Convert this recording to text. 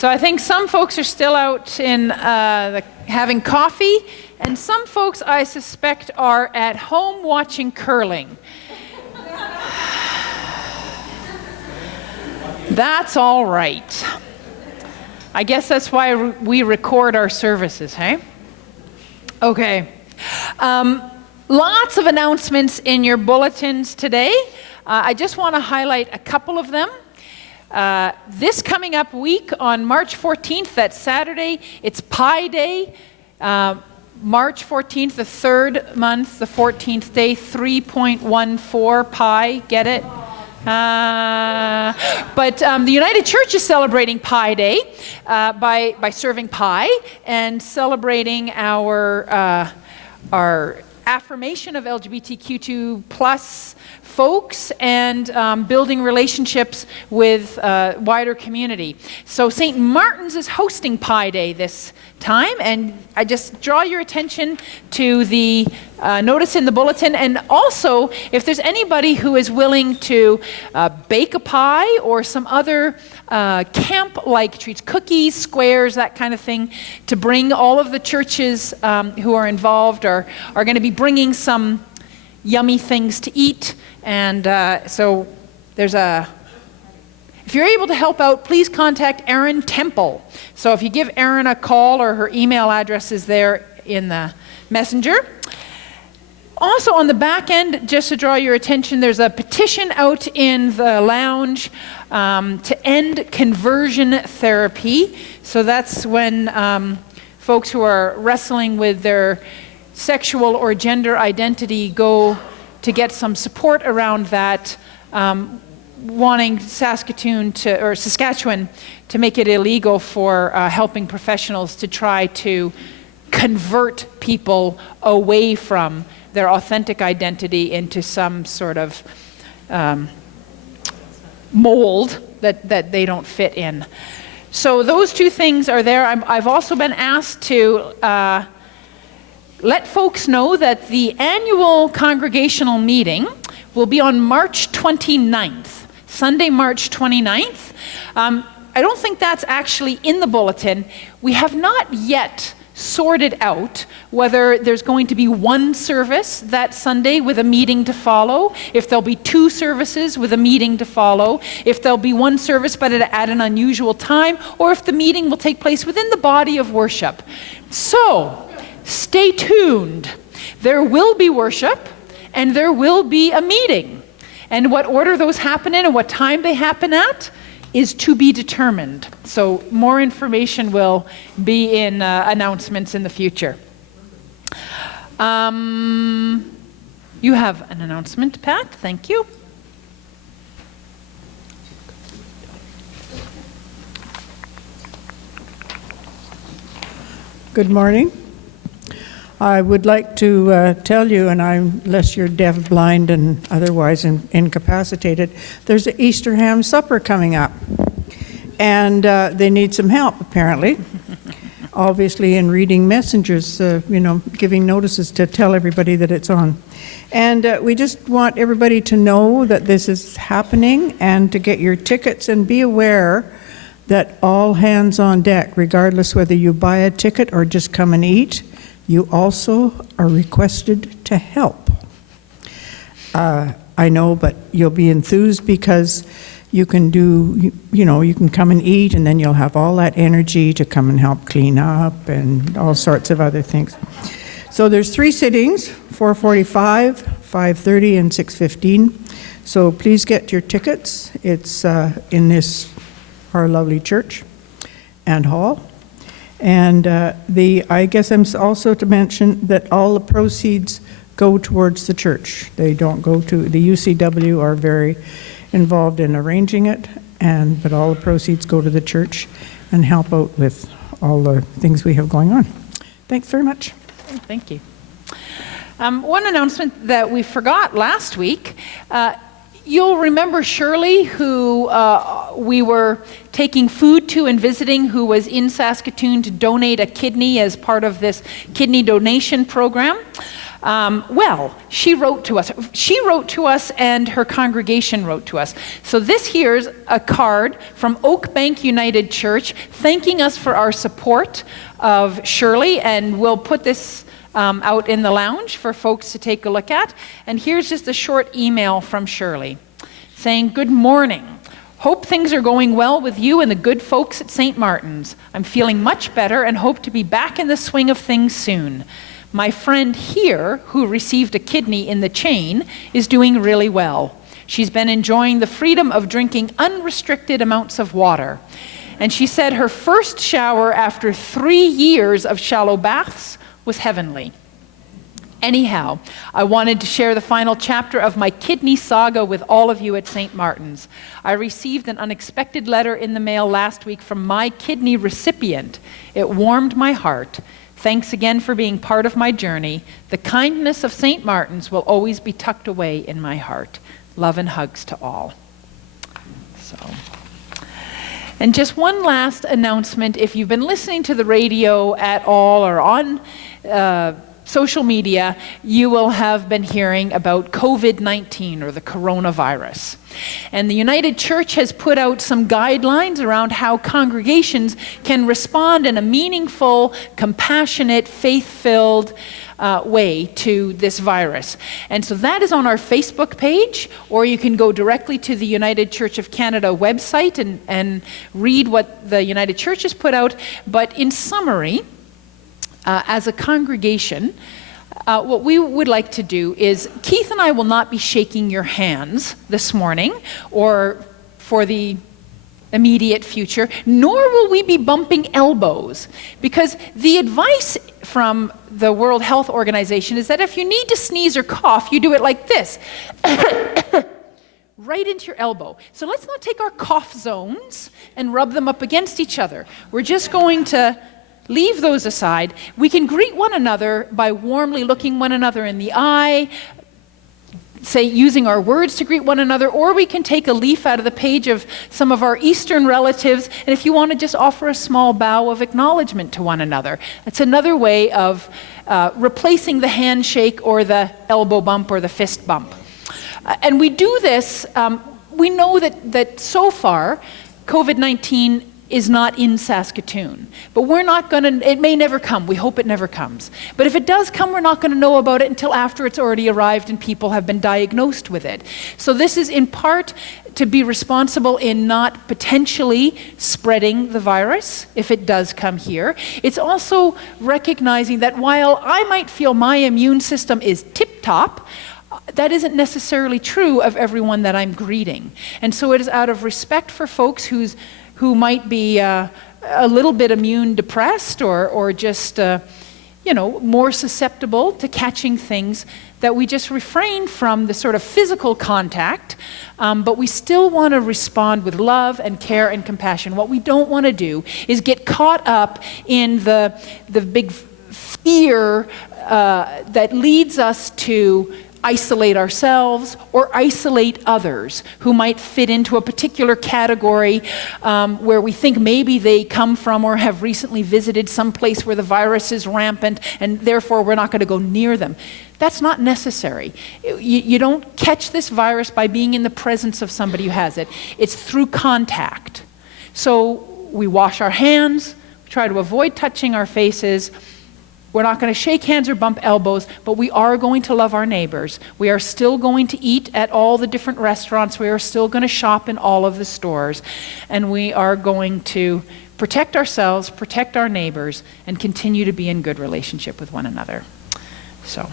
So I think some folks are still out in having coffee, and some folks, I suspect, are at home watching curling. That's all right. I guess that's why we record our services, hey? Okay. Lots of announcements in your bulletins today. I just want to highlight a couple of them. This coming up week on March 14th, that's Saturday, it's Pi Day. March 14th, the third month, the 14th day, 3.14 pi, get it? But the United Church is celebrating Pi Day by serving pie and celebrating our affirmation of LGBTQ2 plus folks and building relationships with wider community. So St. Martin's is hosting Pi Day this time, and I just draw your attention to the notice in the bulletin, and also if there's anybody who is willing to bake a pie or some other camp-like treats, cookies, squares, that kind of thing, to bring. All of the churches who are involved are going to be bringing some yummy things to eat, and so there's if you're able to help out, please contact Erin Temple. So if you give Erin a call, or her email address is there in the messenger. Also on the back end, just to draw your attention, there's a petition out in the lounge to end conversion therapy. So that's when folks who are wrestling with their sexual or gender identity go to get some support around that, wanting Saskatchewan to make it illegal for helping professionals to try to convert people away from their authentic identity into some sort of mold that they don't fit in. So those two things are there. I've also been asked to let folks know that the annual congregational meeting will be on March 29th, Sunday, March 29th. I don't think that's actually in the bulletin. We have not yet sorted out whether there's going to be one service that Sunday with a meeting to follow, if there'll be two services with a meeting to follow, if there'll be one service but at an unusual time, or if the meeting will take place within the body of worship. So, stay tuned. There will be worship, and there will be a meeting. And what order those happen in and what time they happen at is to be determined. So more information will be in announcements in the future. You have an announcement, Pat. Thank you. Good morning. I would like to tell you, and unless you're deaf, blind, and otherwise incapacitated, there's an Easter ham supper coming up. And they need some help, apparently. Obviously, in reading messengers, giving notices to tell everybody that it's on. And we just want everybody to know that this is happening and to get your tickets, and be aware that all hands on deck, regardless whether you buy a ticket or just come and eat. You also are requested to help. I know, but you'll be enthused because you can do, you can come and eat, and then you'll have all that energy to come and help clean up and all sorts of other things. So there's 3 sittings, 4:45, 5:30, and 6:15. So please get your tickets. It's in this, our lovely church and hall. And I guess I'm also to mention that all the proceeds go towards the church. They don't go to, the UCW are very involved in arranging it, but all the proceeds go to the church and help out with all the things we have going on. Thanks very much. Thank you. One announcement that we forgot last week, you'll remember Shirley, who we were taking food to and visiting, who was in Saskatoon to donate a kidney as part of this kidney donation program. Well, she wrote to us. She wrote to us and her congregation wrote to us. So this here's a card from Oak Bank United Church thanking us for our support of Shirley, and we'll put this out in the lounge for folks to take a look at. And here's just a short email from Shirley saying, "Good morning. Hope things are going well with you and the good folks at St. Martin's. I'm feeling much better and hope to be back in the swing of things soon. My friend here, who received a kidney in the chain, is doing really well. She's been enjoying the freedom of drinking unrestricted amounts of water. And she said her first shower after 3 years of shallow baths was heavenly. Anyhow, I wanted to share the final chapter of my kidney saga with all of you at St. Martin's. I received an unexpected letter in the mail last week from my kidney recipient. It warmed my heart. Thanks again for being part of my journey. The kindness of St. Martin's will always be tucked away in my heart. Love and hugs to all." And just one last announcement. If you've been listening to the radio at all or on social media, you will have been hearing about COVID-19 or the coronavirus. And the United Church has put out some guidelines around how congregations can respond in a meaningful, compassionate, faith-filled way to this virus. And so that is on our Facebook page, or you can go directly to the United Church of Canada website and read what the United Church has put out. But in summary, as a congregation, what we would like to do is, Keith and I will not be shaking your hands this morning or for the immediate future, nor will we be bumping elbows, because the advice from the World Health Organization is that if you need to sneeze or cough, you do it like this. Right into your elbow. So let's not take our cough zones and rub them up against each other. We're just going to leave those aside. We can greet one another by warmly looking one another in the eye, say using our words to greet one another, or we can take a leaf out of the page of some of our Eastern relatives, and if you want to just offer a small bow of acknowledgement to one another. It's another way of replacing the handshake or the elbow bump or the fist bump. And we do this, we know that so far, COVID-19 is not in Saskatoon. But we're not going to, it may never come. We hope it never comes. But if it does come, we're not going to know about it until after it's already arrived and people have been diagnosed with it. So this is in part to be responsible in not potentially spreading the virus if it does come here. It's also recognizing that while I might feel my immune system is tip-top, that isn't necessarily true of everyone that I'm greeting. And so it is out of respect for folks who might be a little bit immune depressed or just more susceptible to catching things, that we just refrain from the sort of physical contact, but we still want to respond with love and care and compassion. What we don't want to do is get caught up in the big fear that leads us to isolate ourselves or isolate others who might fit into a particular category where we think maybe they come from or have recently visited some place where the virus is rampant and therefore we're not going to go near them. That's not necessary. You don't catch this virus by being in the presence of somebody who has it. It's through contact. So we wash our hands, we try to avoid touching our faces. We're not going to shake hands or bump elbows, but we are going to love our neighbors. We are still going to eat at all the different restaurants. We are still going to shop in all of the stores. And we are going to protect ourselves, protect our neighbors, and continue to be in good relationship with one another. So